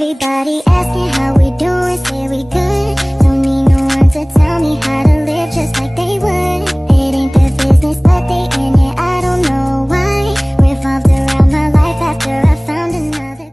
Everybody asking how we doing, say we good. Don't need no one to tell me how to live just like they would. It ain't their business, but they in it, I don't know why. Revolved around my life after I found another.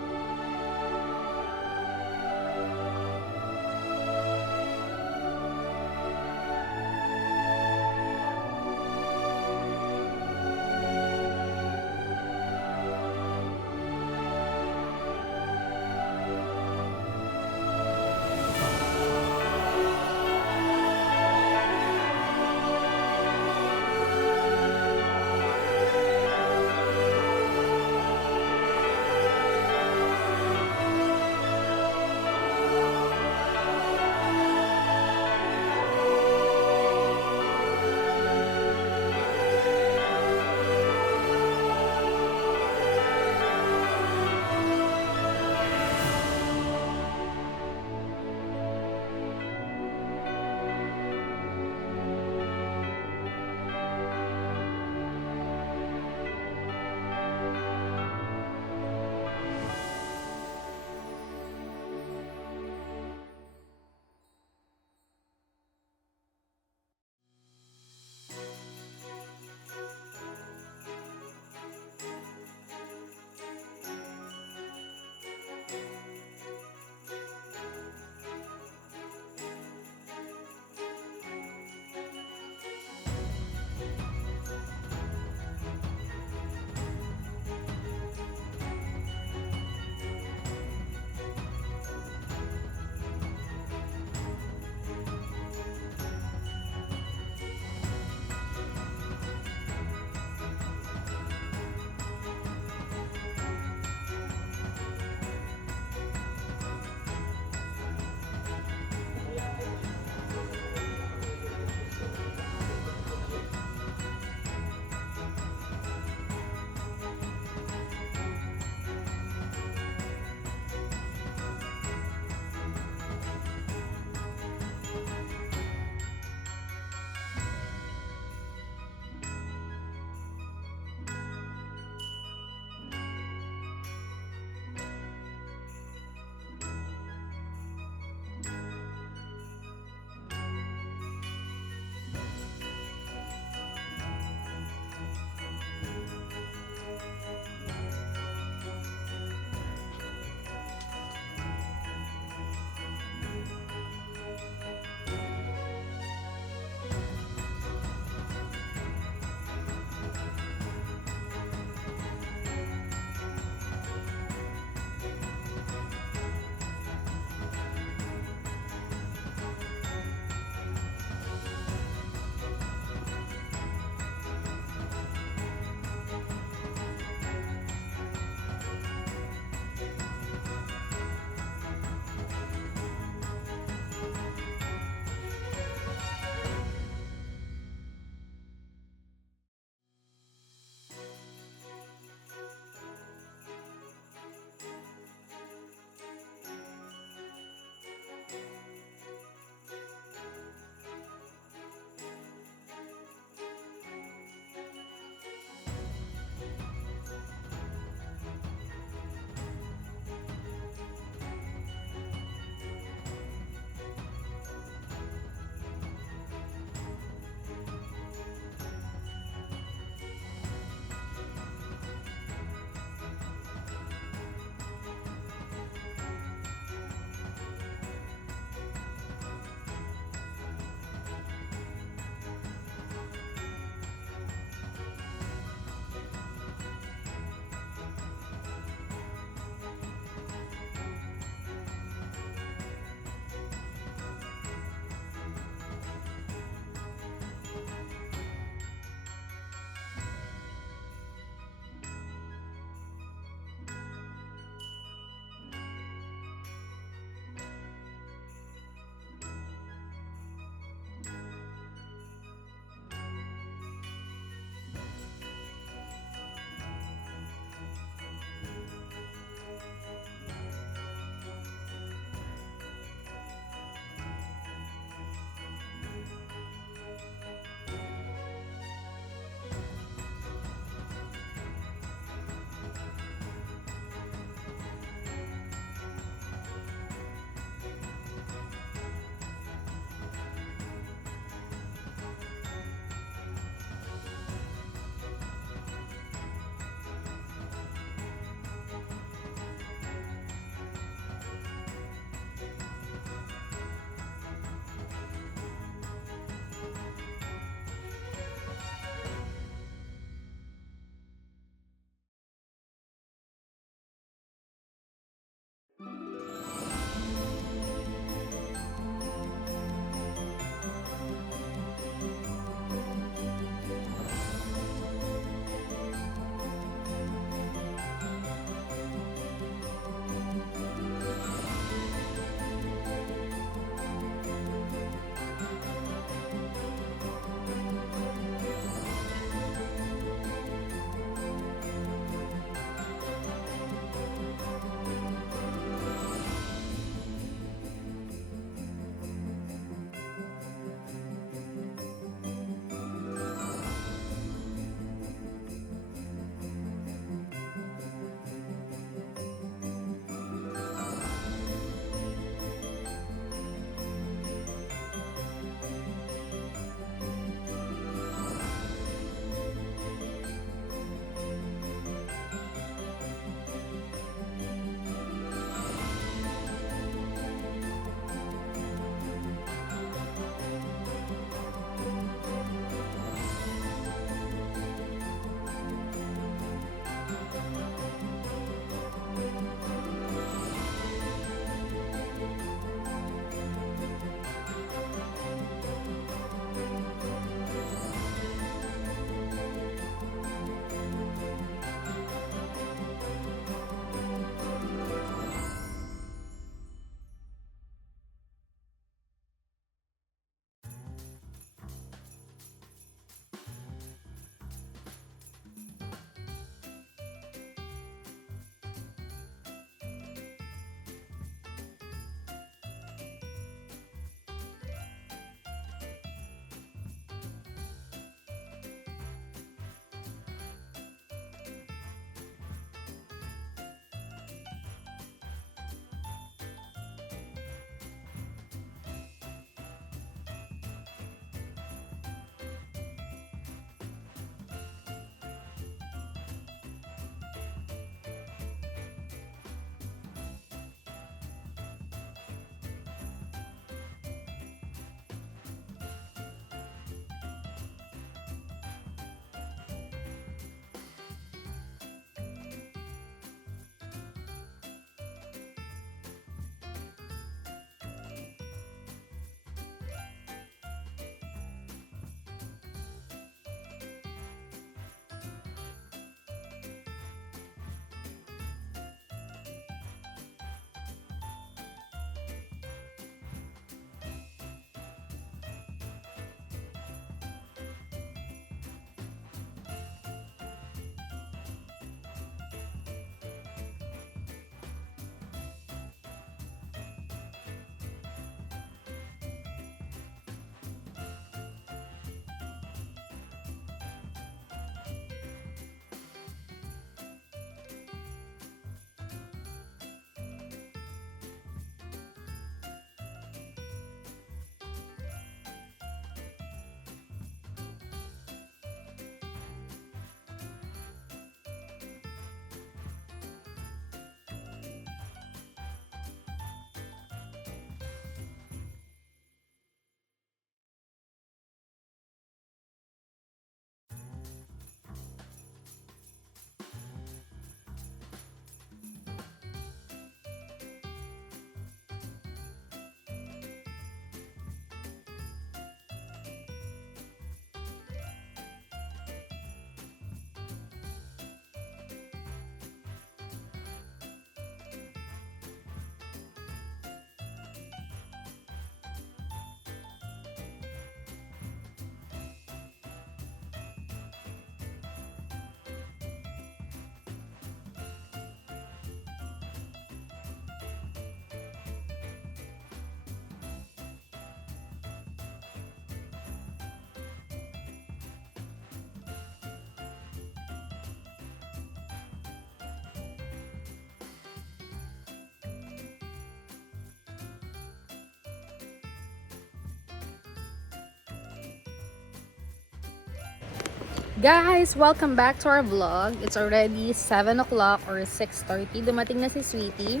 Guys, welcome back to our vlog. It's already 7 o'clock or 6:30. Dumating na si Sweetie.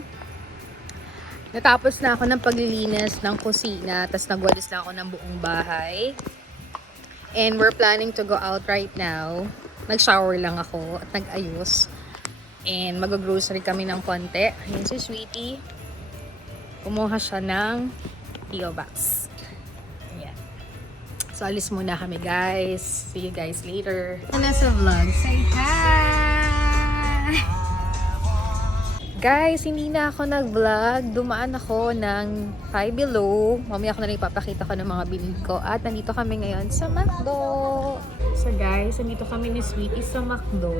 Natapos na ako ng paglilinis ng kusina, tapos nagwalis na ako ng buong bahay. And we're planning to go out right now. Nag-shower lang ako at nag-ayos. And mag-grocery kami ng konti. Ayan si Sweetie. Kumuha siya ng PO Box. Ayan. So, alis muna kami, guys. See you guys later. Nasa vlog, say hi! Guys, hindi na ako nag-vlog. Dumaan ako ng Five Below. Mamaya ako na rin ipapakita ko ng mga binili ko. At nandito kami ngayon sa McDo. So guys, nandito kami ni Sweetie sa McDo.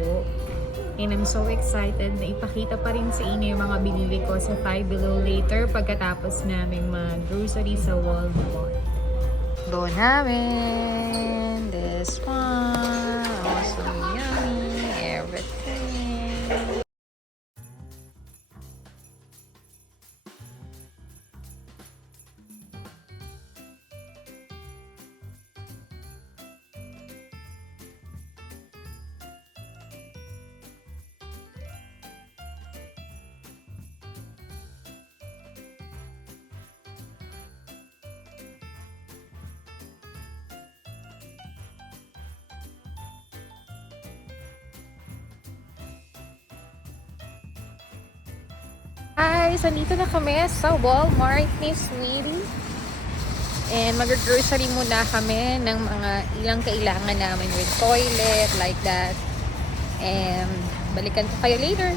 And I'm so excited na ipakita pa rin sa inyo yung mga binili ko sa Five Below later pagkatapos namin mag-grocery sa Walmart. Doon namin. This one. Also yummy. Everything. Guys, andito na kami sa Walmart ni Sweetie. And mag-grocery muna kami ng mga ilang kailangan namin with toilet, like that. And balikan ko kayo later.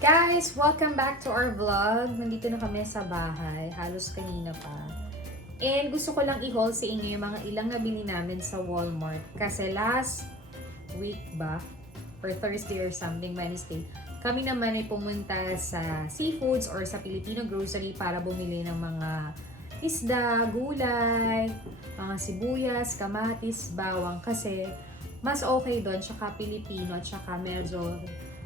Guys, welcome back to our vlog. Nandito na kami sa bahay. Halos kanina pa. And gusto ko lang i-haul sa inyo yung mga ilang nabili namin sa Walmart. Kasi last week ba? Or Thursday or something, Wednesday. Kami naman ay pumunta sa seafoods or sa Filipino grocery para bumili ng mga isda, gulay, mga sibuyas, kamatis, bawang. Kasi mas okay doon, tsaka Pilipino, tsaka medyo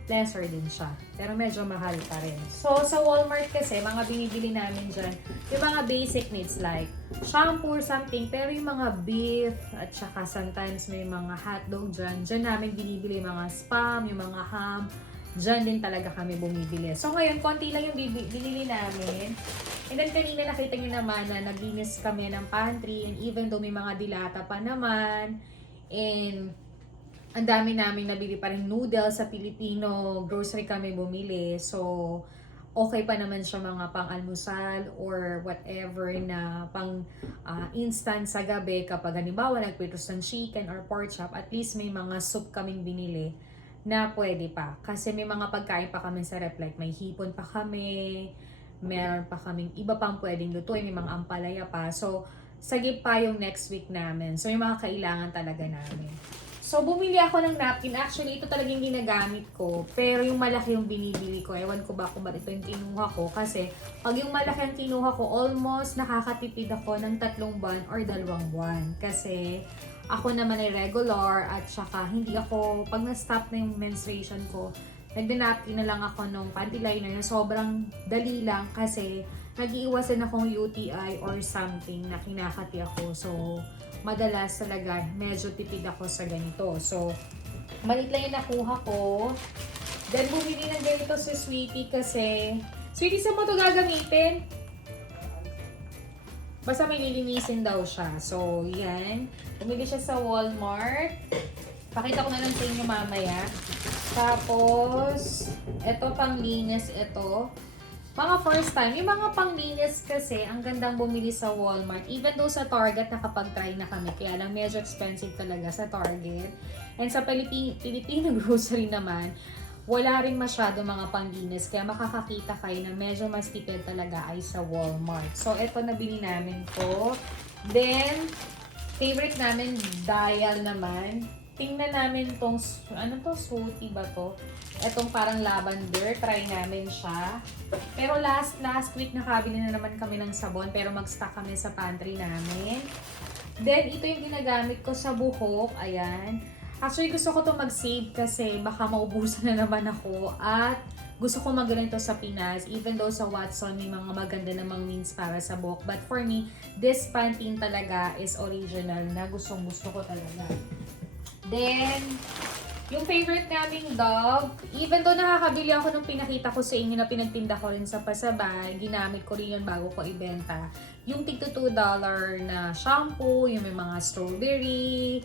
lesser din siya. Pero medyo mahal pa rin. So, sa Walmart kasi, mga binibili namin dyan, yung mga basic needs like shampoo or something, pero yung mga beef, at saka sometimes may mga hotdog dyan, dyan namin binibili yung mga spam, yung mga ham, dyan din talaga kami bumibili. So, ngayon, konti lang yung binili namin. And then, kanina nakita nyo naman na naglinis kami ng pantry, and even though may mga dilata pa naman, and ang dami namin nabili pa rin noodles sa Filipino grocery kami bumili. So, okay pa naman siya mga pang-almusal or whatever na pang instant sa gabi kapag halimbawa nagpritos ng chicken or pork chop, at least may mga soup kaming binili na pwede pa. Kasi may mga pagkain pa kami sa rep, like may hipon pa kami, meron pa kaming iba pang pwedeng lutuin, may mga ampalaya pa. So, sagip pa yung next week namin. So, yung mga kailangan talaga namin. So, bumili ako ng napkin. Actually, ito talagang ginagamit ko. Pero yung malaki yung binibili ko. Ewan ko ba kung ba't ito yung kinuha ko. Kasi, pag yung malaki ang kinuha ko, almost nakakatipid ako ng 3 buwan or 2 buwan. Kasi, ako naman ay regular at saka hindi ako, pag na-stop na yung menstruation ko, nagdi-napkin na lang ako ng panty liner na sobrang dali lang kasi nag-iiwasan akong UTI or something na kinakati ako. So, madalas talaga medyo tipid ako sa ganito. So, maliit lang yung nakuha ko. Then, bumili ng ganito si Sweetie kasi, Sweetie, saan mo ito gagamitin? Basta may lilinisin daw siya. So, yan. Bumili siya sa Walmart. Pakita ko na lang sa inyo mamaya. Tapos, ito panglinis ito. Mga first time, yung mga panglinis kasi, ang gandang bumili sa Walmart. Even though sa Target, nakapag-try na kami. Kaya lang medyo expensive talaga sa Target. And sa Filipino grocery naman, wala rin masyado mga panglinis. Kaya makakakita kayo na medyo mas tipid talaga ay sa Walmart. So, ito nabili namin to. Then, favorite namin, dial naman. tingnan namin tong, ano to, Soothie ba to? Etong parang lavender, try namin siya. Pero last week nakabili na naman kami ng sabon, pero mag-stock kami sa pantry namin. Then, ito yung ginagamit ko sa buhok, ayan. Actually, gusto ko to mag-save kasi baka maubusan na naman ako at gusto ko magaling to sa Pinas, even though sa Watson may mga maganda namang mints para sa buhok. But for me, this Pantene talaga is original na gustong-gusto ko talaga. Then, yung favorite naming dog, even though nakakabili ako nung pinakita ko sa inyo na pinagtinda ko rin sa Pasabay, ginamit ko rin yun bago ko ibenta. Yung tig $2 na shampoo, yung may mga strawberry,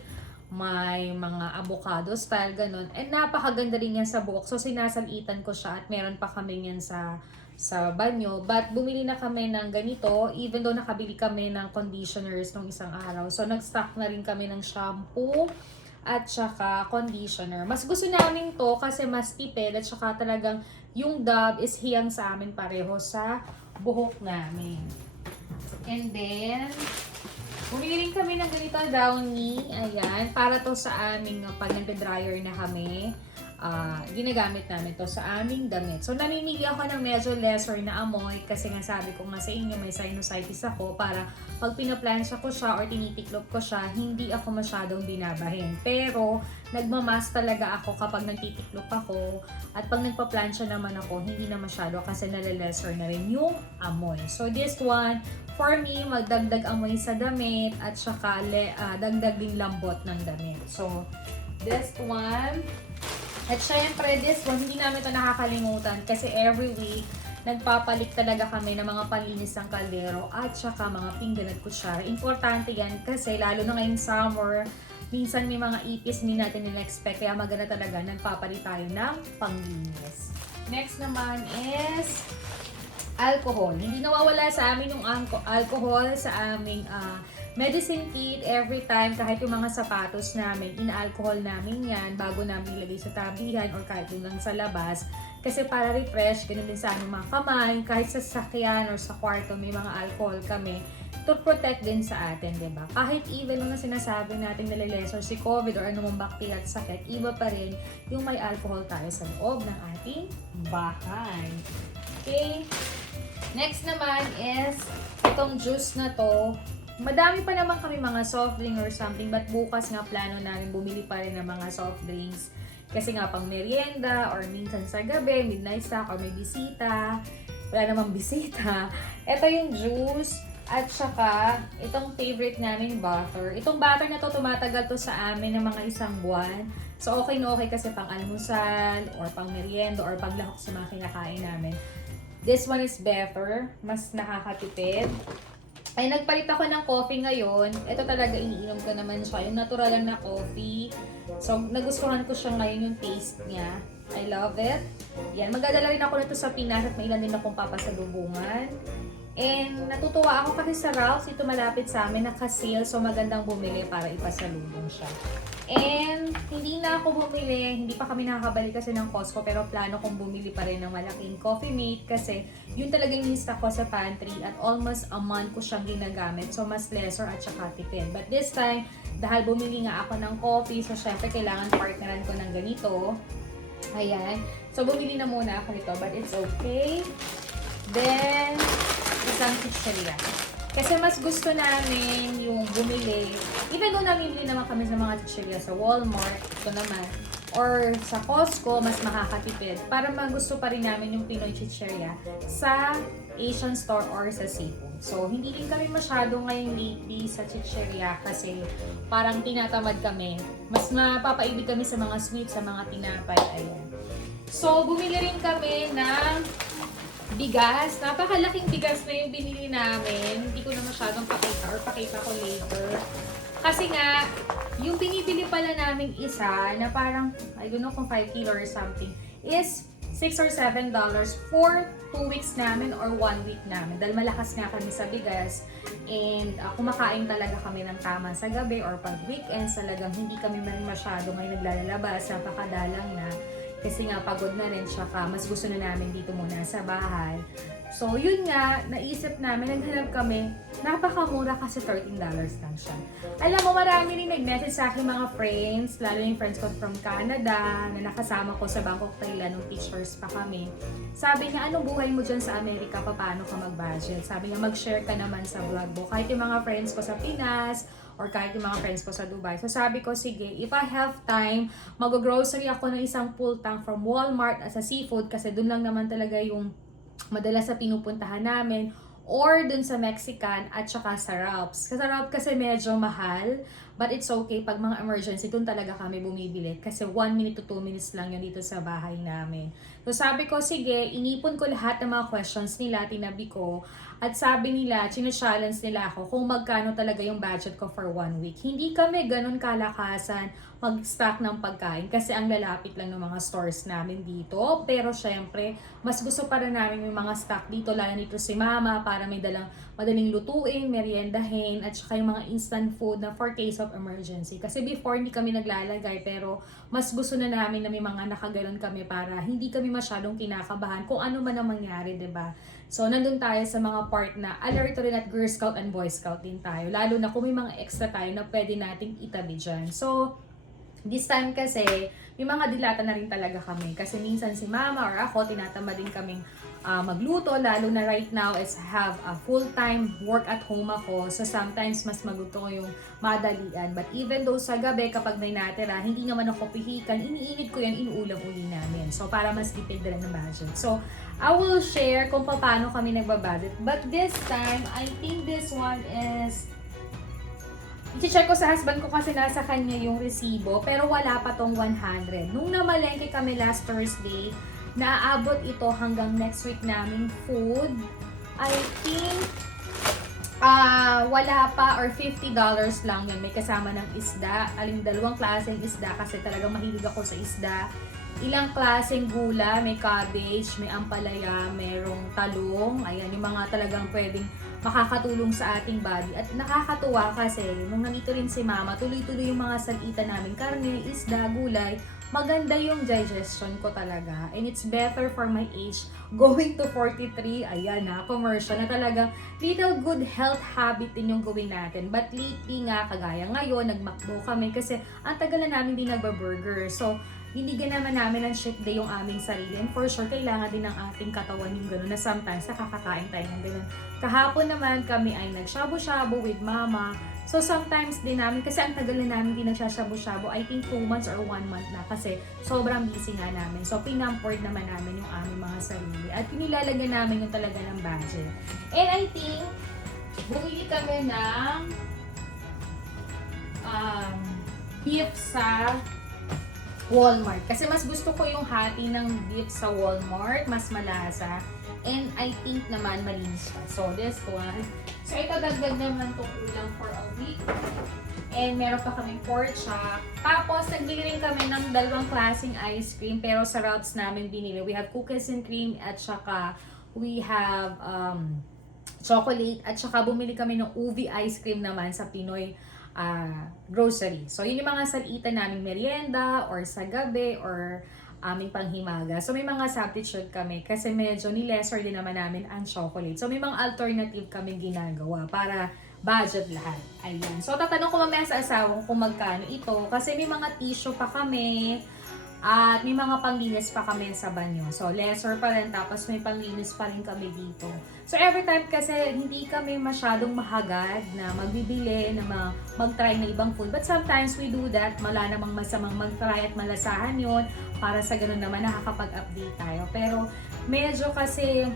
may mga avocado style, ganun. And napakaganda rin yan sa buhok. So, sinasalitan ko siya at meron pa kami yan sa banyo. But, bumili na kami ng ganito, even though nakabili kami ng conditioners nung isang araw. So, nag-stock na rin kami ng shampoo at saka conditioner. Mas gusto namin to kasi mas tipid at saka talagang yung Dove is hiyang sa amin pareho sa buhok namin. And then, bumili rin kami ng ganito Downy, ayan, para to sa aming pag nagda-dryer na kami, ginagamit namin to sa aming damit. So, namimili ako ng medyo lesser na amoy kasi nga sabi ko nga sa inyo may sinusitis ako para pag pinaplansya ko siya or tinitiklop ko siya, hindi ako masyadong binabahin. Pero, nagmamas talaga ako kapag nagtitiklop ako at pag nagpaplansya naman ako, hindi na masyado kasi nalilesser na rin yung amoy. So, this one, for me, magdagdag amoy sa damit at saka dagdag din lambot ng damit. So, this one. At syempre, this one, hindi namin ito nakakalimutan kasi every week, nagpapalit talaga kami ng mga panlinis ng kaldero at saka mga pinggan at kutsara. Importante yan kasi lalo na ngayong summer, minsan may mga ipis hindi natin nila-expect kaya maganda talaga nagpapalit tayo ng panglinis. Next naman is alcohol. Hindi nawawala sa amin yung alcohol sa aming medicine kit. Every time, kahit yung mga sapatos namin, ina-alcohol namin yan bago namin ilagay sa tabihan or kahit yung lang sa labas. Kasi para refresh, ganun din sa aming mga kamay, kahit sa sasakyan or sa kwarto may mga alcohol kami to protect din sa atin, diba? Kahit even nung sinasabi natin nalilesor si COVID or anumang bacteria at sakit, iba pa rin yung may alcohol tayo sa loob ng ating bahay. Okay? Next naman is itong juice na to. Madami pa naman kami mga soft drink or something, but bukas nga plano namin bumili pa rin ng mga soft drinks. Kasi nga pang merienda or minsan sa gabi, midnight snack or may bisita. Wala namang bisita. Ito yung juice at saka itong favorite namin butter. Itong butter na to tumatagal to sa amin ng mga isang buwan. So okay na okay kasi pang almusal or pang merienda or pang lahok sa mga kinakain namin. This one is better, mas nakakatipid. Ay, nagpalit ako ng coffee ngayon. Ito talaga iniinom ko naman siya. Yung natural lang na coffee. So, nagustuhan ko siya ngayon yung taste niya. I love it. Yan, magdadala rin ako nito sa Pinas at may ilan din akong papasalubungan. And natutuwa ako kasi sa Ralph's, ito malapit sa amin, naka-sale. So, magandang bumili para ipasalubong siya. And hindi na ako bumili, hindi pa kami nakakabalik kasi ng Costco, pero plano kong bumili pa rin ng malaking Coffee Mate kasi yun talagang in-stock ko sa pantry at almost a month ko siyang ginagamit. So mas lesser at saka tipid. But this time, dahil bumili nga ako ng coffee, so syempre kailangan partneran ko ng ganito. Ayan. So bumili na muna ako nito, but it's okay. Then, isang chicheria. Kasi mas gusto namin yung bumili, even though namimili naman kami sa mga chicheria sa Walmart, ito naman, or sa Costco, mas makakatipid. Para magusto pa rin namin yung Pinoy chicheria sa Asian store or sa seafood. So, hindi din kami masyado ngayon lately sa chicheria kasi parang tinatamad kami. Mas mapapaibig kami sa mga sweets, sa mga tinapay, ayan. So, bumili rin kami ng bigas. Napakalaking bigas na yung binili namin. Hindi ko na masyadong pakita or pakita ko later. Kasi nga, yung binibili pala namin isa na parang, I don't know kung 5 kilo or something, is $6 or $7 for 2 weeks namin or 1 week namin. Dahil malakas nga kami sa bigas and kumakain talaga kami ng tama sa gabi or pag weekends talagang hindi kami masyado ngayon naglalabas. Napakadalang na. Kasi nga pagod na rin, tsaka mas gusto na namin dito muna sa bahay. So, yun nga, naisip namin, naghanap kami, napakamura kasi $13 lang siya. Alam mo, marami rin nag-message sa akin mga friends, lalo yung friends ko from Canada, na nakasama ko sa Bangkok, Thailand, nung teachers pa kami. Sabi niya, anong buhay mo dyan sa Amerika, paano ka mag-budget? Sabi niya, mag-share ka naman sa vlog mo. Kahit yung mga friends ko sa Pinas, or kahit yung mga friends ko sa Dubai. So sabi ko, sige, if I have time, mag-grocery ako ng isang full tank from Walmart at sa seafood, kasi dun lang naman talaga yung madalas sa pinupuntahan namin, or dun sa Mexican at saka sa Ralph's. Sa Ralph's kasi medyo mahal, but it's okay pag mga emergency, dun talaga kami bumibili kasi 1 minute to 2 minutes lang yun dito sa bahay namin. So sabi ko, sige, inipon ko lahat ng mga questions nila, tinabi ko, at sabi nila, challenge nila ako kung magkano talaga yung budget ko for 1 week. Hindi kami ganun kalakasan mag-stock ng pagkain kasi ang lalapit lang ng mga stores namin dito. Pero syempre, mas gusto pa rin namin yung mga stock dito, lalo nito si mama para may madaling lutuin, meriendahin, at saka yung mga instant food na for case of emergency. Kasi before hindi kami naglalagay, pero mas gusto na namin na may mga nakaganon kami para hindi kami masyadong kinakabahan kung ano man ang mangyari, 'di ba? So, nandun tayo sa mga part na alert rin at Girl Scout and Boy Scout din tayo. Lalo na kung may mga extra tayo na pwede nating itabi dyan. So, this time kasi, may mga dilata na rin talaga kami. Kasi minsan si mama or ako, tinatama din kaming magluto. Lalo na right now is have a full-time work at home ako. So, sometimes mas magusto ko yung madalian. But even though sa gabi, kapag may natira, hindi naman ako pihikan, iniinit ko yan, inuulam-uli namin. So, para mas tipid rin ng budget. So, I will share kung paano kami nagbabudget. But this time, I think this one is... I-check ko sa husband ko kasi nasa kanya yung resibo, pero wala pa tong 100. Nung namalengke kami last Thursday, naaabot ito hanggang next week naming food. I think wala pa or $50 lang yun. May kasama ng isda. Aling dalawang klaseng isda kasi talagang mahilig ako sa isda. Ilang klaseng gula, may cabbage, may ampalaya, merong talong. Ayan, yung mga talagang pwedeng makakatulong sa ating body. At nakakatuwa kasi, nung nandito rin si mama, tuloy-tuloy yung mga sagita namin. Karne, isda, gulay. Maganda yung digestion ko talaga. And it's better for my age. Going to 43, ayan na, commercial na talaga. Little good health habit din yung gawin natin. But lately nga, kagaya ngayon, nagmakdo kami kasi ang tagal na namin din nagba-burger. So, binigyan naman namin ng cheat day yung aming sarili. And for sure, kailangan din ng ating katawan yung gano'n na sometimes nakakakain tayo ng gano'n. Kahapon naman kami ay nagshabu-shabu with mama. So sometimes din namin, kasi ang tagal na namin din nagsashabu-shabu, I think 2 months or 1 month na kasi sobrang busy nga namin. So pinampord naman namin yung aming mga sarili. At pinilalagyan namin yung talaga ng budget. And I think, bumili kami ng beef sa Walmart. Kasi mas gusto ko yung hati ng beef sa Walmart. Mas malasa. And I think naman malinis siya. So, this one. So, ito dagdag naman itong ulang for a week. And meron pa kaming pork chop. Tapos, nagbili rin kami ng dalawang klaseng ice cream. Pero sa Ralph's namin binili. We have cookies and cream at saka we have chocolate. At saka bumili kami ng ubi ice cream naman sa Pinoy grocery. So, yun yung mga salitan naming merienda or sa gabi or aming panghimaga. So, may mga substitute kami kasi medyo ni-lesser din naman namin ang chocolate. So, may mga alternative kami ginagawa para budget lahat. Ayan. So, tatanong ko mamaya sa asawa kung magkano ito kasi may mga tissue pa kami at may mga panglinis pa kami sa banyo. So, lesser pa rin tapos may panglinis pa rin kami dito. So, every time kasi hindi kami masyadong mahagad na magbibili, na mag-try ng ibang food. But sometimes we do that. Wala namang masamang mag-try at malasahan yon para sa ganun naman nakakapag-update tayo. Pero medyo kasi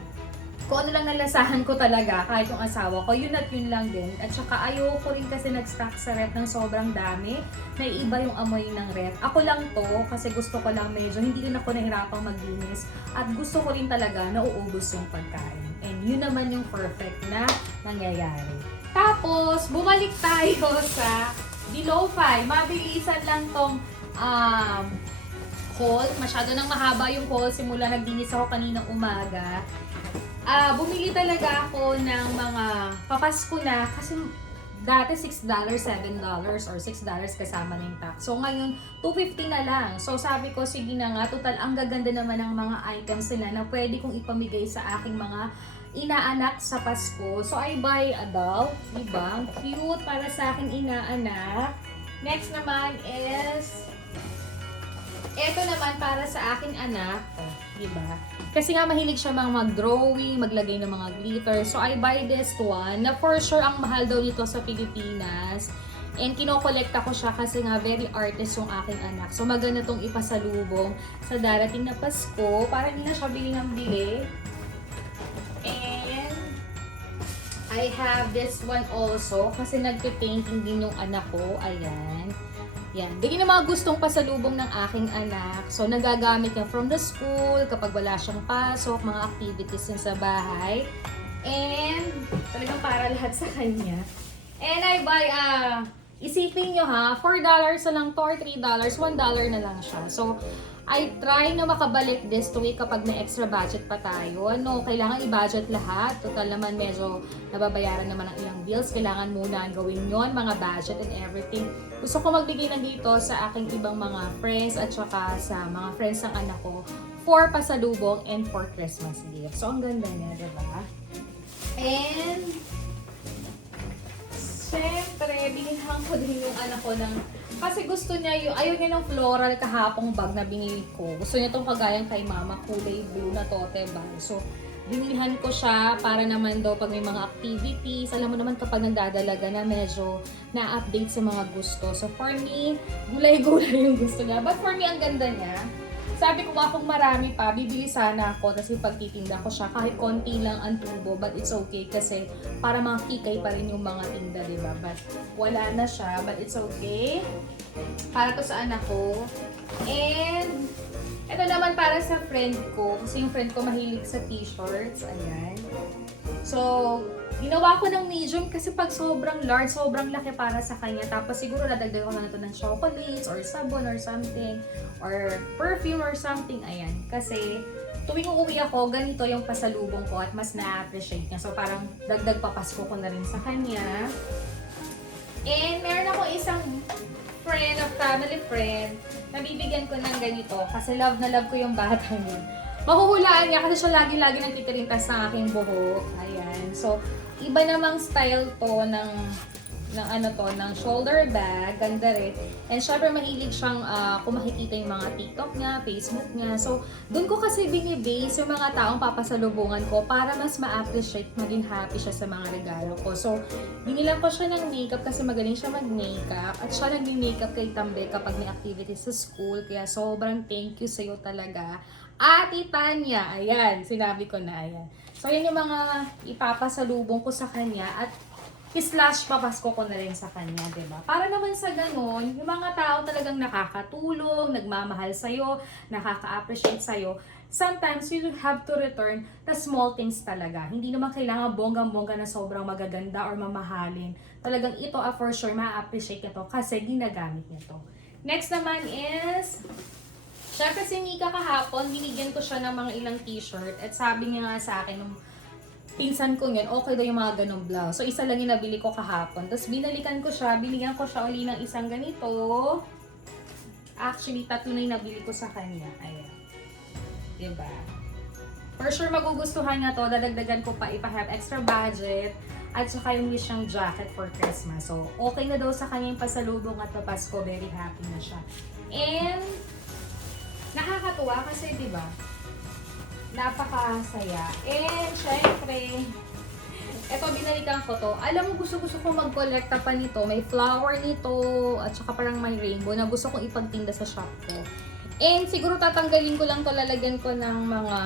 kung ano lang nalasahan ko talaga, kahit yung asawa ko, yun at yun lang din. At saka ayoko rin kasi nag-stock sa ref ng sobrang dami, na iba yung amoy ng ref. Ako lang to, kasi gusto ko lang medyo, hindi rin ako nahirapang maglinis. At gusto ko rin talaga na uubos yung pagkain. And yun naman yung perfect na nangyayari. Tapos, bumalik tayo sa below 5. Mabilisan lang tong haul. Masyado nang mahaba yung haul simula nagdinis ako kaninang umaga. Bumili talaga ako ng mga papasko na kasi dati $6, $7 or $6 kasama na yung tax. So ngayon, $2.50 na lang. So sabi ko, sige na nga, total ang gaganda naman ng mga items nila na pwede kong ipamigay sa aking mga inaanak sa Pasko. So, I buy adult. Diba? Cute para sa akin inaanak. Next naman is, eto naman para sa aking anak. Oh, diba? Kasi nga mahilig siya mag-drawing, maglagay ng mga glitter. So, I buy this one na for sure ang mahal daw nito sa Pilipinas. And kinokolekta ko siya kasi nga very artist yung aking anak. So maganda tong ipasalubong sa darating na Pasko para hindi na siya bili ng bili. And I have this one also kasi nagpe-painting din yung anak ko. Ayan. Yan. Bigyan ng mga gustong pasalubong ng aking anak. So nagagamit niya from the school kapag wala siyang pasok, mga activities niya sa bahay. And talagang para lahat sa kanya. And I buy isipin nyo ha, $4 na lang to or $3, $1 na lang siya. So, I try na makabalik this week kapag may extra budget pa tayo. Ano, kailangan i-budget lahat. Total naman medyo nababayaran naman ang ilang bills. Kailangan muna gawin yon mga budget and everything. Gusto ko magbigay na dito sa aking ibang mga friends at saka sa mga friends ng anak ko for pasalubong and for Christmas gift. So, ang ganda niya, diba? And siyempre, binilhan ko din yung anak ko ng, kasi gusto niya yung, ayaw niya ng floral kahapong bag na binili ko. Gusto niya itong kagayang kay mama, kulay blue na tote bag. So, binilhan ko siya para naman daw pag may mga activities. Alam mo naman kapag nagdadalaga na medyo na-update sa mga gusto. So, for me, gulay-gulay yung gusto niya. But for me, ang ganda niya. Sabi ko nga kung marami pa, bibili sana ako kasi pagtitinda ko siya kahit konti lang ang tubo, but it's okay kasi para makikay pa rin yung mga tinda, diba? But wala na siya, but it's okay. Para to sa anak ko. And ito naman para sa friend ko, kasi yung friend ko mahilig sa t-shirts, ayan. So, ginawa ko ng medium kasi pag sobrang large, sobrang laki para sa kanya. Tapos siguro dadagdag ko na ito ng chocolates or sabon or something or perfume or something. Ayan. Kasi tuwing uuwi ako, ganito yung pasalubong ko at mas na-appreciate niya. So parang dagdag papasko ko na rin sa kanya. And meron ako isang friend of family friend na bibigyan ko ng ganito kasi love na love ko yung bata niya. Mahuhulaan niya kasi siya lagi-lagi nang titirintas ng aking buhok. Ayan. So, iba namang style to ng shoulder bag. Ganda rin. And syempre mahilig siyang kung makikita yung mga TikTok niya, Facebook niya. So, doon ko kasi binibase yung mga taong papasalubungan ko para mas ma-appreciate, maging happy siya sa mga regalo ko. So, binilang ko siya ng makeup kasi magaling siya mag-makeup. At siya nag-makeup kay Tambe kapag may activities sa school. Kaya sobrang thank you sa'yo talaga. Ate Tanya, ayan, sinabi ko na, ayan. So, yan yung mga ipapasalubong ko sa kanya at slash papasko ko na rin sa kanya, diba? Para naman sa ganun, yung mga tao talagang nakakatulong, nagmamahal sa'yo, nakaka-appreciate sa'yo, sometimes you have to return the small things talaga. Hindi naman kailangan bonggang-bongga na sobrang magaganda or mamahalin. Talagang ito, for sure, ma-appreciate niya to kasi ginagamit niya to. Next naman is, syempre si Nika kahapon, binigyan ko siya ng mga ilang t-shirt at sabi niya nga sa akin, nung pinsan ko yun, okay daw yung mga ganong blouse. So isa lang yung nabili ko kahapon. Tapos binalikan ko siya, binigyan ko siya uli ng isang ganito. Actually, 3 na yung nabili ko sa kanya. Ayan. Diba? For sure magugustuhan niya to, dadagdagan ko pa if I have extra budget. At saka yung wish niyang jacket for Christmas. So okay na daw sa kanya yung pasalubong at papasko, very happy na siya. And nakakatuwa kasi, di ba? Napakasaya. And, syempre, eto, binalikan ko to. Alam mo, gusto ko mag-collecta pa nito. May flower nito, at saka parang may rainbow na gusto kong ipagtinda sa shop ko. And, siguro tatanggalin ko lang to, lalagyan ko ng mga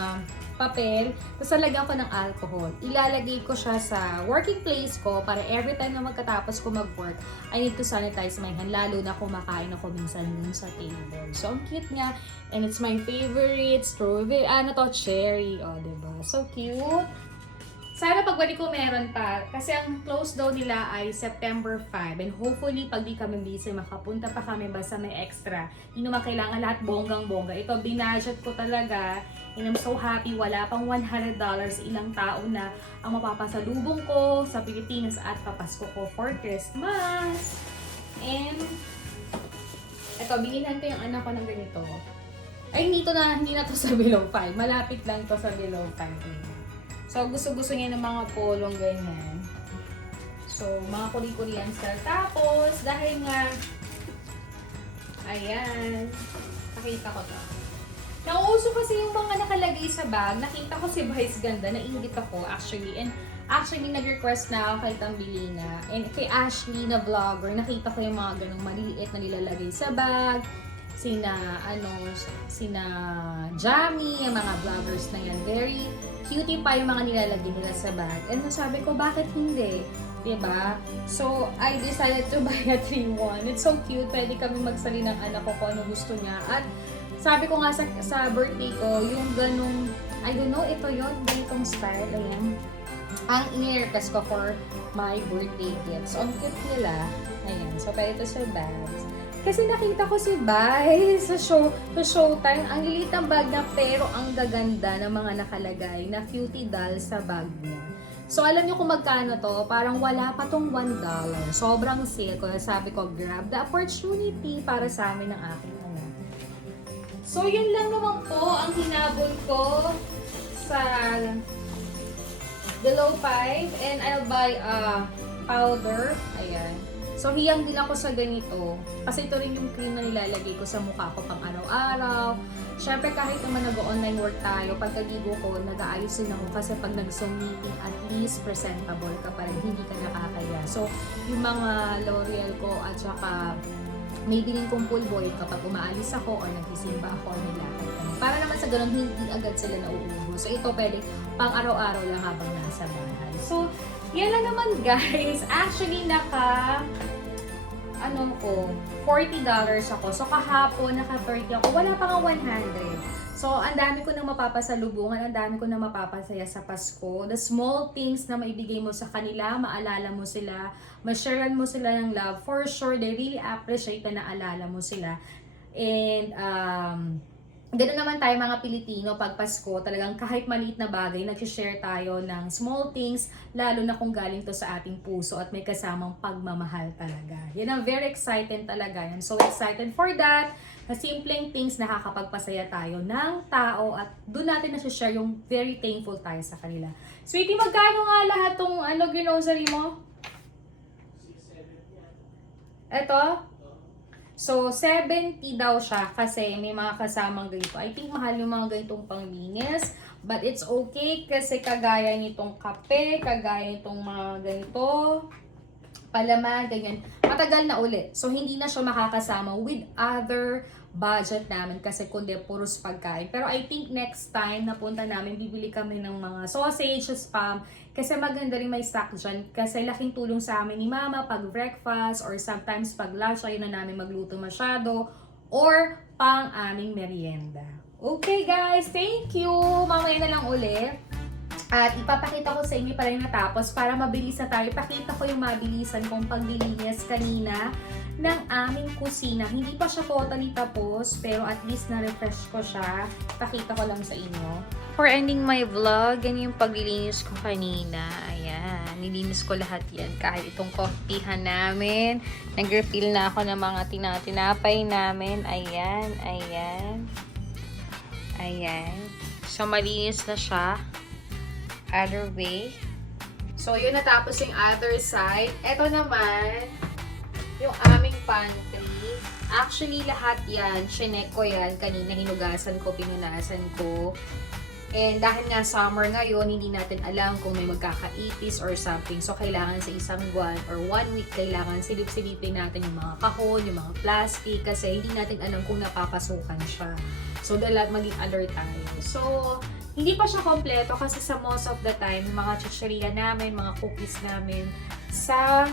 papel, tapos lalagyan ko ng alcohol. Ilalagay ko siya sa working place ko para every time na magkatapos ko mag-work, I need to sanitize my hand, lalo na kumakain ako minsan dun sa table. So, ang cute niya. And it's my favorite. Strawberry, cherry. O, diba? So cute. Sana pagbalik ko meron pa. Kasi ang close daw nila ay September 5. And hopefully, pag di kami busy, makapunta pa kami basta may extra. Hindi naman kailangan lahat bonggang-bongga. Ito, binudget ko talaga. And I'm so happy. Wala pang $100. Ilang tao na ang mapapasalubong ko sa Pilipinas at papasko ko for Christmas. And ito, binilhan ko yung anak ko ng ganito. Ay, hindi na to sa below 5. Malapit lang to sa below 5. So, So, gusto-gusto niya ng mga polong ganyan. So, mga Korean style. Tapos, dahil nga, ayan, nakita ko to. Nauuso kasi yung mga nakalagay sa bag. Nakita ko si Vice ganda, nainggit ako actually. And actually, nag-request na ako kay Tambilina. And kay Ashley na vlogger, nakita ko yung mga ganong maliliit na nilalagay sa bag. Sina Jamie, yung mga vloggers na yan. Very cutie pa yung mga nilalagay nila sa bag. And sabi ko, bakit hindi? Diba? So, I decided to buy a 3-1. It's so cute. Pwede kami magsali ng anak ko kung ano gusto niya. At sabi ko nga sa birthday ko, yung ganong, I don't know, ito yun, ganitong style. Ayan. Ang in-request ko for my birthday gift. So, ang cute nila. Ayan. So, pwede ito sa bags. Kasi nakita ko si Bai sa showtime. Ang lilit ng bag niya pero ang gaganda ng mga nakalagay na cutie doll sa bag niya. So, alam niyo kung magkano to? Parang wala pa tong $1. Sobrang sale ko. Sabi ko, grab the opportunity para sa amin ng aking anak. So, yun lang naman po ang hinabol ko sa Below 5. And I'll buy a powder. Ayan. So, hiyang din ako sa ganito. Kasi ito rin yung cream na nilalagay ko sa mukha ko pang araw-araw. Siyempre, kahit naman nag-online work tayo, pagkaligo ko, nag-aayos din ako. Kasi pag nag-Zoom meeting, at least presentable ka pa rin, hindi ka nakakaya. So, yung mga L'Oreal ko at saka may bilhin kong pool boy kapag umaalis ako or nagsisimba ako nilakad kami. Para naman sa ganun, hindi agad sila nauubos. So, ito pwede pang araw-araw lang habang nasa bahay. So, yan lang naman guys. Actually, $40 ako. So, kahapon, naka-30 ako. Wala pa nga 100. So, ang dami ko nang mapapasalubungan, ang dami ko nang mapapasaya sa Pasko. The small things na maibigay mo sa kanila, maalala mo sila, ma-sharean mo sila ng love. For sure, they really appreciate na naalala mo sila. And, ganoon naman tayo mga Pilipino pag Pasko, talagang kahit maliit na bagay, nag-share tayo ng small things, lalo na kung galing to sa ating puso at may kasamang pagmamahal talaga. Yan ang very excited talaga. I'm so excited for that. Na simpleng things nakakapagpasaya tayo ng tao at doon natin na-share yung very thankful tayo sa kanila. Sweetie, magkano nga lahat tong grocery mo? Ito? So, 70 daw siya kasi may mga kasamang ganito. I think mahal yung mga ganitong panglinis. But it's okay kasi kagaya nitong kape, kagaya nitong mga ganito, palaman, ganyan. Matagal na ulit. So, hindi na siya makakasama with other budget namin kasi kundi puros pagkain. Pero I think next time na punta namin, bibili kami ng mga sausage, spam, kasi maganda rin may stock dyan. Kasi laking tulong sa amin ni Mama pag breakfast or sometimes pag lunch, ayun na namin magluto masyado or pang aming merienda. Okay guys, thank you! Mamaya na lang ulit. At ipapakita ko sa inyo para natapos para mabilis na tayo. Pakita ko yung mabilisan kong paglilinis kanina ng aming kusina. Hindi pa siya totally tapos, pero at least na-refresh ko siya. Pakita ko lang sa inyo. For ending my vlog, yan yung paglilinis ko kanina. Ayan, nilinis ko lahat yan. Kahit itong coffeehan namin. Nag-refill na ako ng mga tinapay namin. Ayan, ayan. Ayan. So, malinis na siya. Other way. So, yun natapos yung other side. Ito naman, yung aming pantry. Actually, lahat yan, chinek ko yan. Kanina hinugasan ko, pinunasan ko. And dahil nga summer ngayon, hindi natin alam kung may magkakaipis or something. So, kailangan sa isang buwan or 1 week, kailangan silip-silipin natin yung mga kahon, yung mga plastic. Kasi hindi natin alam kung napapasukan siya. So, dapat maging alert tayo. So, hindi pa siya kompleto kasi sa most of the time, mga chicheria namin, mga cookies namin, sa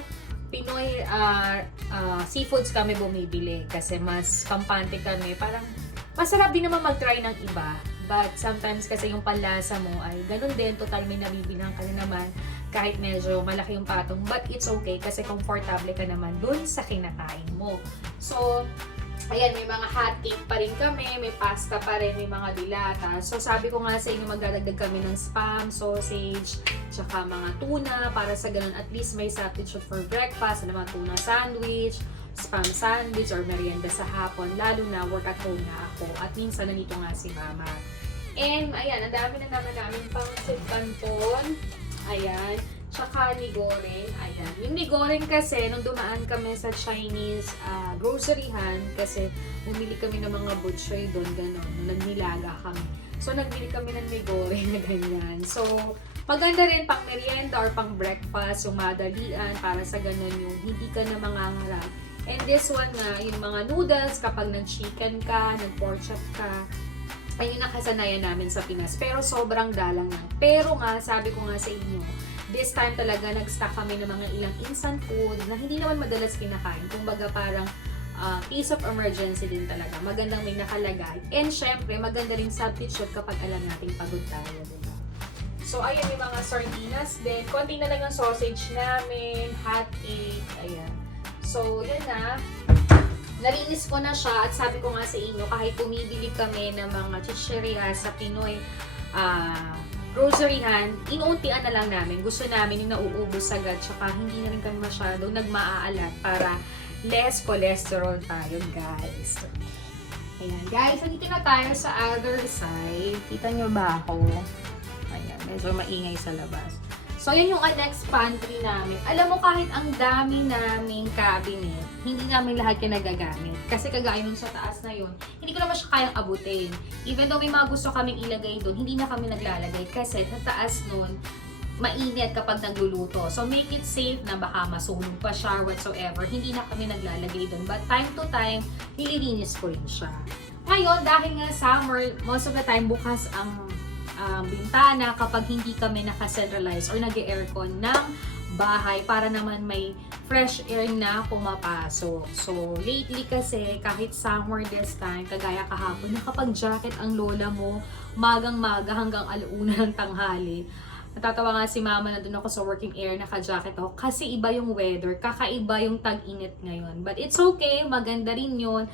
Pinoy seafoods kami bumibili kasi mas kampante kami. Parang masarap din naman mag-try ng iba. But sometimes kasi yung panlasa mo ay ganun din, total may nabibilang ka na naman kahit medyo malaki yung patong. But it's okay kasi komportable ka naman dun sa kinakain mo. So, ayan, may mga hot cake pa rin kami, may pasta pa rin, may mga dilata. So, sabi ko nga sa inyo, magdadagdag kami ng spam, sausage, tsaka mga tuna, para sa ganun, at least may substitute for breakfast, ano mga tuna sandwich, spam sandwich, or merienda sa hapon, lalo na work at home na ako. At minsan, nandito nga si Mama. And, ayan, ang dami na naman namin pang canton. Ayan. Tsaka ni goreng. Ayan. Yung ni goreng kasi, nung dumaan kami sa Chinese groceryhan, kasi bumili kami ng mga butchoy doon, gano'n. Nung nagnilaga kami. So, nagbili kami ng ni goreng na ganyan. So, maganda rin pang merienda or pang breakfast, yung madalian, para sa ganun yung hindi ka na mangangarap. And this one nga, yung mga noodles, kapag nag-chicken ka, nag-pork chop ka, ay yung nakasanayan namin sa Pinas. Pero sobrang dalang na. Pero nga, sabi ko nga sa inyo, this time talaga nag-stock kami ng mga ilang instant food na hindi naman madalas kinakain. Kumbaga parang case of emergency din talaga. Magandang may nakalagay. And syempre, maganda rin substitute kapag alam natin pagod tayo. Diba? So, ayan yung mga sardinas din. Konti na lang ang sausage namin, hot cake, ayan. So, yan na. Nalinis ko na siya at sabi ko nga sa inyo, kahit bumibili kami ng mga chicheria sa Pinoy groceryhan, inuuntian na lang namin. Gusto namin yung nauubos agad, tsaka hindi na rin kami masyadong nagmaaalat para less cholesterol tayo, guys. Ayan, guys, nandito na tayo sa other side. Kita nyo ba ako? Ayan, medyo maingay sa labas. So, yan yung next pantry namin. Alam mo, kahit ang dami naming cabinet, hindi namin lahat yung nagagamit. Kasi kagaya nung sa taas na yun, hindi ko naman siya kayang abutin. Even though may mga gusto kaming ilagay doon, hindi na kami naglalagay. Kasi sa taas nun, mainit kapag nagluluto. So, make it safe na baka masunog pa siya or whatsoever. Hindi na kami naglalagay doon. But time to time, nililinis ko rin siya. Ngayon, dahil nga summer, most of the time bukas ang bintana kapag hindi kami naka-centralize or nag-aircon ng bahay para naman may fresh air na pumapasok. So, lately kasi kahit summer this time, kagaya kahapon, nakapag-jacket ang lola mo magang-maga hanggang alauna ng tanghali. Natatawa nga si mama na doon ako sa working air, naka-jacket ako kasi iba yung weather, kakaiba yung tag-init ngayon. But it's okay, maganda rin yun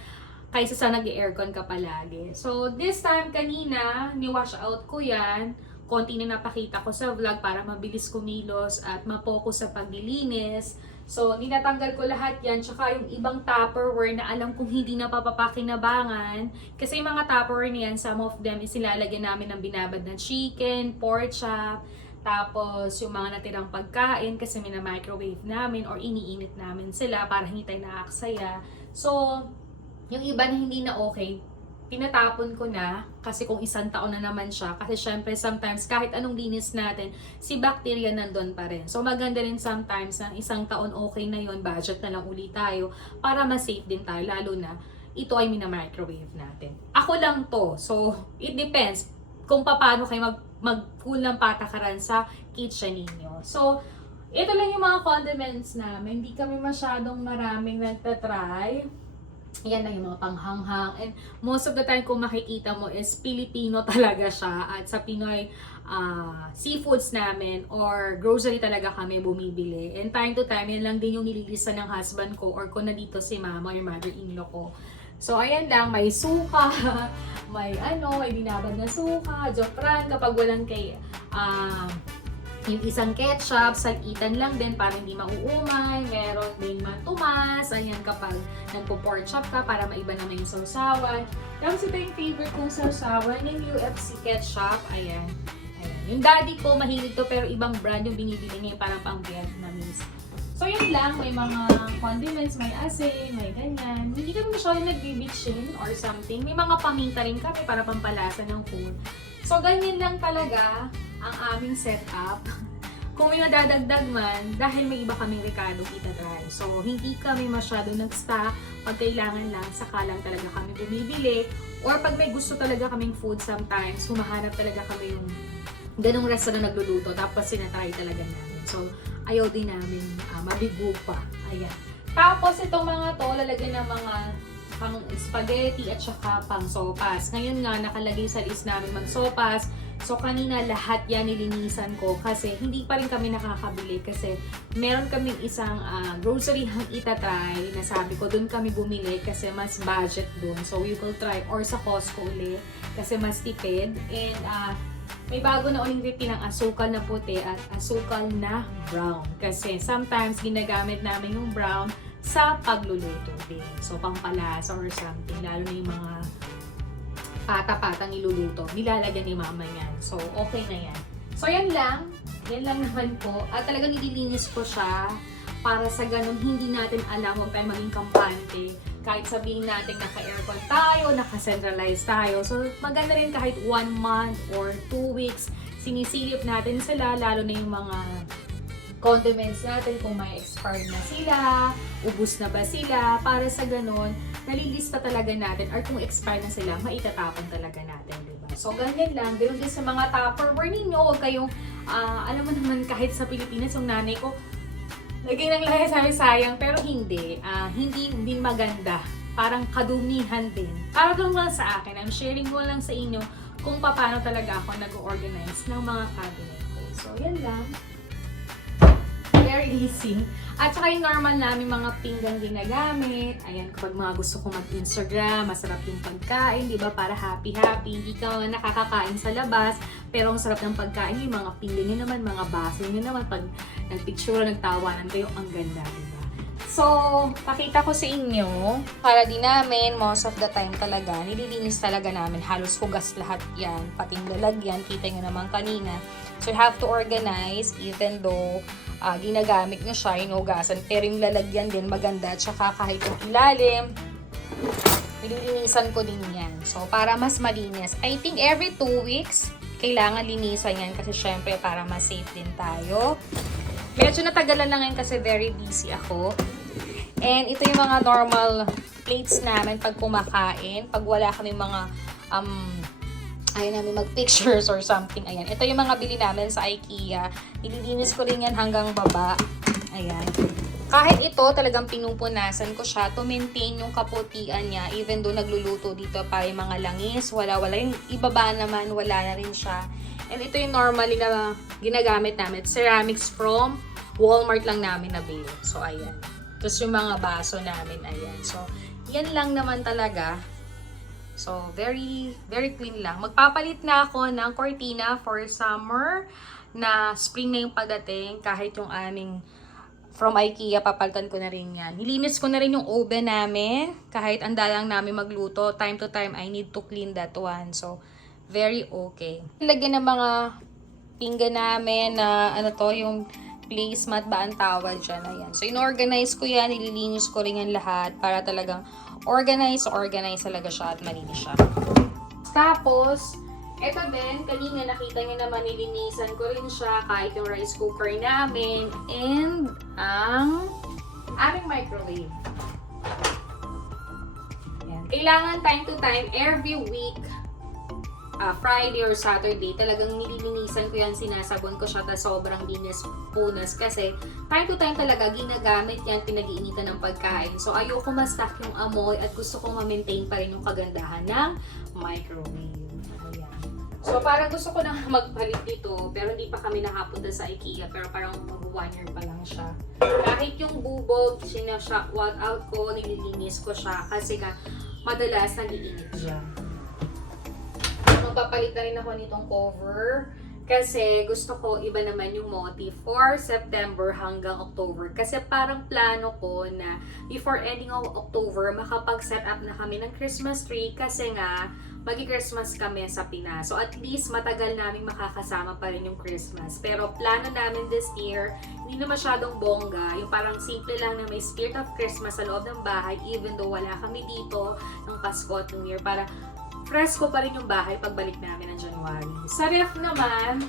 kaysa sa nag-aircon ka palagi. So, this time kanina, ni-wash out ko yan. Konti na napakita ko sa vlog para mabilis kumilos at ma-focus sa paglilinis. So, ninatanggal ko lahat yan. Tsaka yung ibang Tupperware na alam kong hindi na papapakinabangan. Kasi yung mga Tupperware niyan, some of them is ilalagyan namin ng binabad na chicken, pork chop, tapos yung mga natirang pagkain kasi mina-microwave namin or iniinit namin sila para hindi tayo naaksaya. So, yung iba na hindi na okay, pinatapon ko na kasi kung isang taon na naman siya. Kasi syempre sometimes kahit anong linis natin, si bacteria nandun pa rin. So maganda rin sometimes na isang taon okay na yon, budget na lang ulit tayo para ma-safe din tayo. Lalo na ito ay mina-microwave natin. Ako lang to. So it depends kung paano kayo mag-full ng patakaran sa kitchen ninyo. So ito lang yung mga condiments namin. Hindi kami masyadong maraming nagtatry. Yan na yung mga panghanghang. And most of the time kung makikita mo is Filipino talaga siya. At sa Pinoy seafoods namin or grocery talaga kami bumibili. And time to time, yan lang din yung nililista ng husband ko or kung nandito si mama or mother-in-law ko. So ayan lang, may suka, may binabad na suka, jokran kapag walang yung isang ketchup, sagitan lang din para hindi mauumay. Meron din matumas. Ayan, kapag nagpo-pork chop ka para maiba naman yung sausawan. Tapos ito yung favorite kong sausawan, yung UFC ketchup. Ayan. Yung daddy ko, mahilig to pero ibang brand yung binibili niya, parang pang Vietnamese. So yun lang, may mga condiments, may asin, may ganyan. Hindi kami masyadong nagbibitchin or something. May mga paminta rin kami para pampalasa ng food. So ganyan lang talaga ang aming setup. Kung may madadagdag man, dahil may iba kaming Ricardo itatry. So, hindi kami masyado nag-stock. Pag kailangan lang, saka lang talaga kami bumibili. Or pag may gusto talaga kaming food sometimes, humahanap talaga kami yung ganong restaurant na nagluluto. Tapos sinatry talaga namin. So, ayaw din namin mabigo pa. Ayan. Tapos, itong mga to, lalagyan ng mga pang spaghetti at saka pang sopas. Ngayon nga, nakalagay sa list namin mag-sopas. So, kanina lahat yan nilinisan ko kasi hindi pa rin kami nakakabili kasi meron kaming isang grocery hang itatry na sabi ko, doon kami bumili kasi mas budget doon. So, we will try or sa Costco ulit kasi mas tipid. And, may bago na uling recipe ng asukal na puti at asukal na brown. Kasi sometimes ginagamit namin yung brown sa pagluluto din. So, pampalasa or something. Lalo na yung mga pata-patang niluluto. Nilalagyan ni mama yan. So, okay na yan. So, yan lang. Yan lang naman po. At talagang nililinis ko siya para sa ganun hindi natin alam, huwag tayo maging kampante. Kahit sabihin natin naka-aircon tayo, naka-centralize tayo. So, maganda rin kahit 1 month or 2 weeks, sinisilip natin sila, lalo na yung mga condiments natin kung may expired na sila, ubus na ba sila, para sa ganun, nalilista talaga natin, or kung expired na sila, maitatapon talaga natin, diba? So, ganyan lang. Ganun din sa mga Tupperware ninyo, huwag kayong, alam mo naman, kahit sa Pilipinas, yung nanay ko, lagay ng lagay sabi sayang, pero hindi. Hindi din maganda. Parang kadumihan din. Para lang sa akin, I'm sharing ko lang sa inyo kung paano talaga ako nag-organize ng mga cabinet ko. So, yan lang. Very easy. At saka yung normal namin mga pinggan ginagamit. Ayan, kapag mga gusto ko mag-Instagram, masarap yung pagkain, di ba? Para happy-happy. Hindi ka nakakakain sa labas, pero ang sarap ng pagkain. Yung mga pinggan nyo naman, mga baso nyo naman, pag nagpicture, nagtawanan kayo, ang ganda, di ba? So, pakita ko sa inyo, para din namin, most of the time talaga, nililinis talaga namin, halos hugas lahat yan, pating lalagyan, kita nyo naman kanina. So, you have to organize, even though ginagamit nyo siya, inugasan, pero yung lalagyan din maganda, tsaka kahit yung ilalim, nililinisan ko din yan. So, para mas malinis, I think every 2 weeks, kailangan linisan yan kasi syempre para mas safe din tayo. Medyo natagalan lang yan kasi very busy ako. And ito yung mga normal plates namin pag kumakain. Pag wala kami mga, ayaw namin mag-pictures or something. Ayan. Ito yung mga bili namin sa IKEA. Nililinis ko rin yan hanggang baba. Ayan. Kahit ito, talagang pinupunasan ko siya to maintain yung kaputian niya. Even though nagluluto dito pa yung mga langis, wala. Yung ibaba naman, wala na rin siya. And ito yung normally na ginagamit namin. Ceramics from Walmart lang namin nabili. So, ayan. Tapos yung mga baso namin, ayan. So, yan lang naman talaga. So, very, very clean lang. Magpapalit na ako ng cortina for summer na spring na yung pagdating. Kahit yung aming from IKEA, papalitan ko na rin yan. Nilinis ko na rin yung oven namin. Kahit andalang namin magluto, time to time, I need to clean that one. So, very okay. Lagyan ng mga pinggan namin na, yung placemat ba ang tawag dyan. Ayan. So, in-organize ko yan. Nililinis ko rin yan lahat para talagang organize talaga siya at malinis siya. Tapos, eto din, kanina nakita nyo naman nilinisan ko rin siya kahit yung rice cooker namin and ang aming microwave. Ayan. Kailangan time to time, every week, Friday or Saturday, talagang nililinisan ko yan, sinasabon ko siya, tas sobrang linis punas kasi time to time talaga ginagamit yan, pinag-iinitan ng pagkain. So, ayoko ma-stuck yung amoy at gusto kong ma-maintain pa rin yung kagandahan ng microwave. Ayan. So, parang gusto ko na magpalit dito, pero hindi pa kami nakapunta sa IKEA, pero parang mag-1 year pa lang siya. Kahit yung bubog, sinashock out ko, nililinis ko siya kasi nga madalas nag-iinit siya. Magpapalit na rin ako nitong cover kasi gusto ko iba naman yung motif for September hanggang October kasi parang plano ko na before ending of October makapag-set up na kami ng Christmas tree kasi nga magi-Christmas kami sa Pinas. So at least matagal namin makakasama pa rin yung Christmas. Pero plano namin this year, hindi na masyadong bongga, yung parang simple lang na may spirit of Christmas sa loob ng bahay even though wala kami dito ng Pasko at New Year para fresco pa rin yung bahay pagbalik namin ng January. Sa ref naman,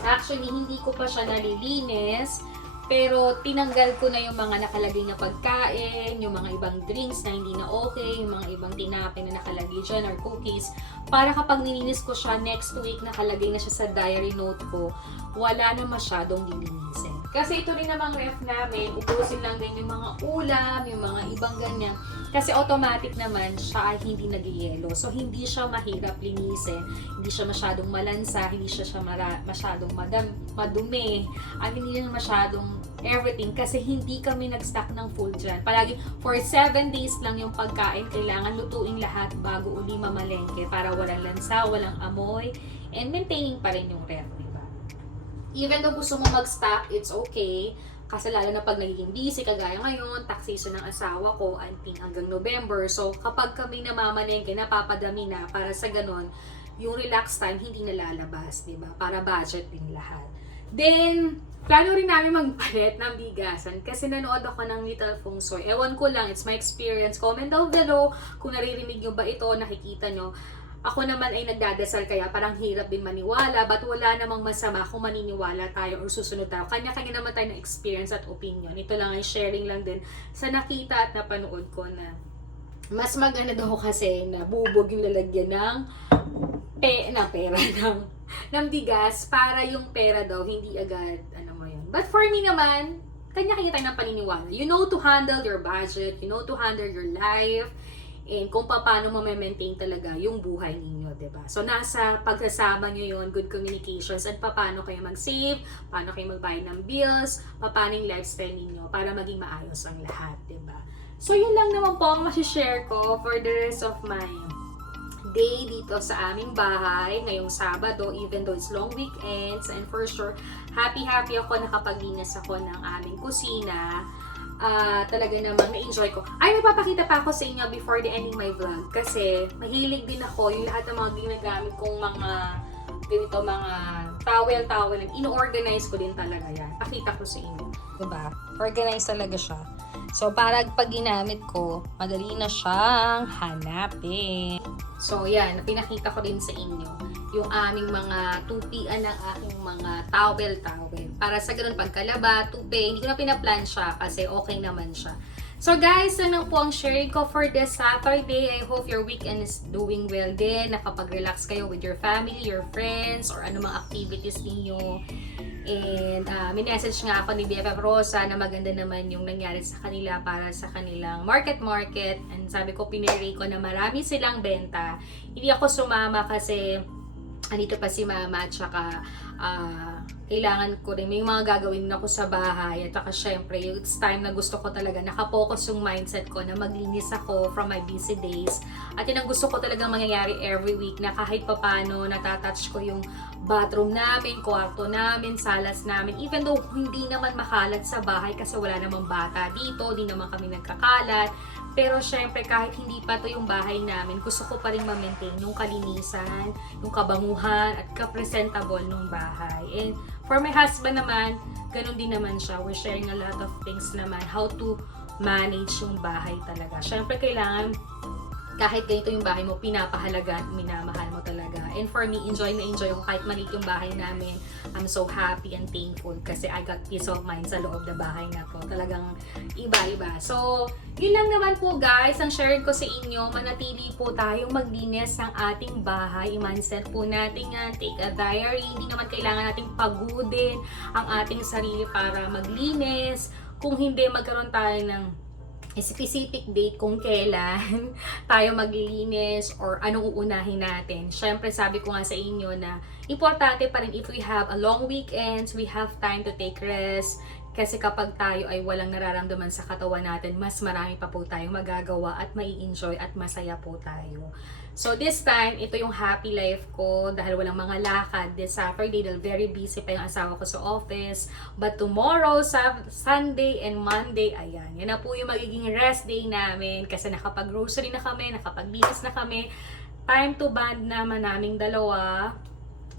actually hindi ko pa siya nalilinis, pero tinanggal ko na yung mga nakalagay na pagkain, yung mga ibang drinks na hindi na okay, yung mga ibang tinapay na nakalagay dyan or cookies, para kapag nilinis ko siya next week, nakalagay na siya sa diary note ko, wala na masyadong lilinisin. Kasi ito rin namang ref namin, upusin lang din yung mga ulam, yung mga ibang ganyan. Kasi automatic naman siya ay hindi nag-yelo. So, hindi siya mahirap linisin. Hindi siya masyadong malansa, hindi siya masyadong madumi, at hindi siya masyadong everything. Kasi hindi kami nag-stock ng full dyan. Palagi, for 7 days lang yung pagkain, kailangan lutuin lahat bago uli mamalengke para walang lansa, walang amoy, and maintaining pa rin yung ref, diba? Even though gusto mo mag-stock, it's okay. Kasi lalo na pag nagiging busy, kagaya ngayon, tax season ng asawa ko, until hanggang November. So, kapag kami namamalengke, napapadami na, para sa ganon, yung relax time, hindi nalalabas, di ba? Para budget din lahat. Then, plano rin namin magpalit ng bigasan kasi nanood ako ng Little Feng Shui. Ewan ko lang, it's my experience. Comment down below kung naririnig nyo ba ito, nakikita nyo. Ako naman ay nagdadasal kaya parang hirap din maniwala, but wala namang masama kung maniniwala tayo or susunod tayo. Kanya-kanya naman tayo ng experience at opinion. Ito lang ay sharing lang din sa nakita at napanood ko na mas maganda daw kasi na bubog yung lalagyan ng pera ng bigas para yung pera daw hindi agad ano mo yun. But for me naman, kanya-kanya tayo ng paniniwala. You know to handle your budget, you know to handle your life, and kung paano mo maintain talaga yung buhay ninyo, diba? So, nasa pagsasama nyo yun, good communications, at paano kayo mag-save, paano kayo magbayad ng bills, paano yung lifestyle ninyo para maging maayos ang lahat, diba? So, yun lang naman po ang masishare ko for the rest of my day dito sa aming bahay ngayong Sabado, even though it's long weekends, and for sure, happy ako nakapaglinis ako ng aming kusina. Talaga namang na-enjoy ko. Ay, may papakita pa ako sa inyo before the ending my vlog. Kasi mahilig din ako yung lahat ng mga ginagamit kong mga ganito, mga towel. Ino-organize ko din talaga yan. Pakita ko sa inyo. Diba? Organize talaga siya. So, para pag ginamit ko, madali na siyang hanapin. So, yan. Pinakita ko din sa inyo yung aming mga tupian ng aking mga towel. Para sa ganun pagkalaba, tupi, hindi ko na pinaplan siya kasi okay naman siya. So guys, yun lang po ang sharing ko for this Saturday. I hope your weekend is doing well din. Nakapag-relax kayo with your family, your friends, or anumang activities ninyo. And may message nga ako ni BFF Rosa na maganda naman yung nangyari sa kanila para sa kanilang market. And sabi ko, pinirate ko na marami silang benta. Hindi ako sumama kasi andito pa si mama at saka kailangan ko rin, may mga gagawin ako sa bahay at saka syempre, it's time na gusto ko talaga nakapokus yung mindset ko na maglinis ako from my busy days at yun ang gusto ko talagang mangyayari every week na kahit papano natatouch ko yung bathroom namin, kwarto namin, salas namin, even though hindi naman makalat sa bahay kasi wala namang bata dito, di naman kami nagkakalat. Pero syempre, kahit hindi pa to yung bahay namin, gusto ko pa rin ma-maintain yung kalinisan, yung kabanguhan, at ka-presentable ng bahay. And for my husband naman, ganun din naman siya. We're sharing a lot of things naman, how to manage yung bahay talaga. Syempre, kailangan kahit ganito yung bahay mo, pinapahalaga at minamahal mo talaga. And for me, enjoy ko kahit maliit yung bahay namin. I'm so happy and thankful kasi I got peace of mind sa loob na bahay na to. Talagang iba-iba. So, yun lang naman po guys, ang sharing ko sa inyo. Manatili po tayong maglinis ng ating bahay. I-mindset po natin yan. Take a diary. Hindi naman kailangan nating pagudin ang ating sarili para maglinis. Kung hindi, magkaroon tayo ng specific date kung kailan tayo maglilinis or anong uunahin natin. Syempre, sabi ko nga sa inyo na importante pa rin if we have a long weekends, we have time to take rest. Kasi kapag tayo ay walang nararamdaman sa katawan natin, mas marami pa po tayong magagawa at mai-enjoy at masaya po tayo. So this time, ito yung happy life ko dahil walang mga lakad. This Saturday, dahil very busy pa yung asawa ko sa office. But tomorrow, Sunday and Monday, ayan. Yan na po yung magiging rest day namin kasi nakapag-grocery na kami, nakapag-linis na kami. Time to bond naman naming dalawa.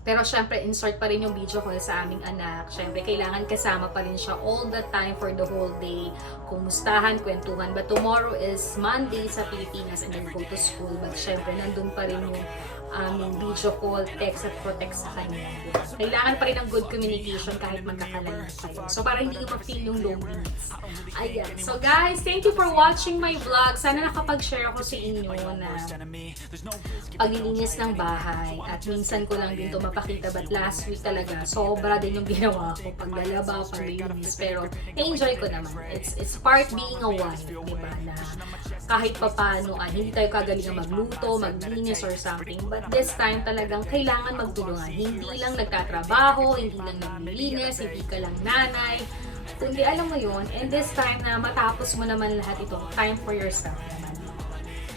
Pero syempre, insert pa rin yung video call sa aming anak. Syempre, kailangan kasama pa rin siya all the time for the whole day. Kumustahan, kwentuhan. But tomorrow is Monday sa Pilipinas and then go to school. But syempre, nandun pa rin yung aming video call, text at protect sa kanya. Kailangan pa rin ng good communication kahit magkakalayo kayo. So, para hindi ko ma-feel yung loneliness. Ayan. So, guys, thank you for watching my vlog. Sana nakapag-share ako sa inyo na paglilinis ng bahay. At minsan ko lang din ito mapakita. But last week talaga, sobra din yung ginawa ko. Paglalaba, paglilinis. Pero, na-enjoy ko naman. It's part being a wife. Diba? Na kahit papano, hindi tayo kagalingan magluto, maglinis or something. But this time talagang kailangan magtulungan. Hindi lang nagtatrabaho, hindi lang naglilinis, hindi ka lang nanay. Kundi alam mo yun, and this time na matapos mo naman lahat ito, time for yourself naman.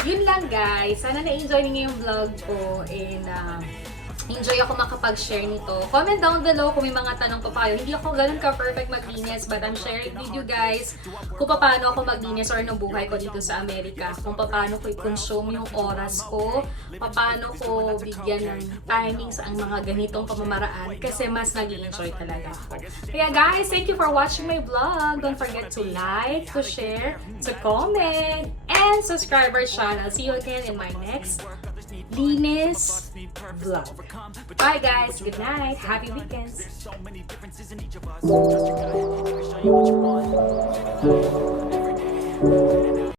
Yun lang guys. Sana na-enjoy niyo yung vlog ko and enjoy ako makapag-share nito. Comment down below kung may mga tanong pa kayo. Hindi ako ganun ka-perfect maglinis, but I'm sharing with you guys kung paano ako maglinis or nung buhay ko dito sa Amerika. Kung paano ko i-consume yung oras ko, paano ko bigyan ng timing sa ang mga ganitong pamamaraan kasi mas nag-enjoy talaga ako. Kaya guys, thank you for watching my vlog. Don't forget to like, to share, to comment, and subscribe our channel. See you again in my next linis vlog. Bye guys, good night, happy weekends. So many differences in each of us. Just a guy, let me show you what you want.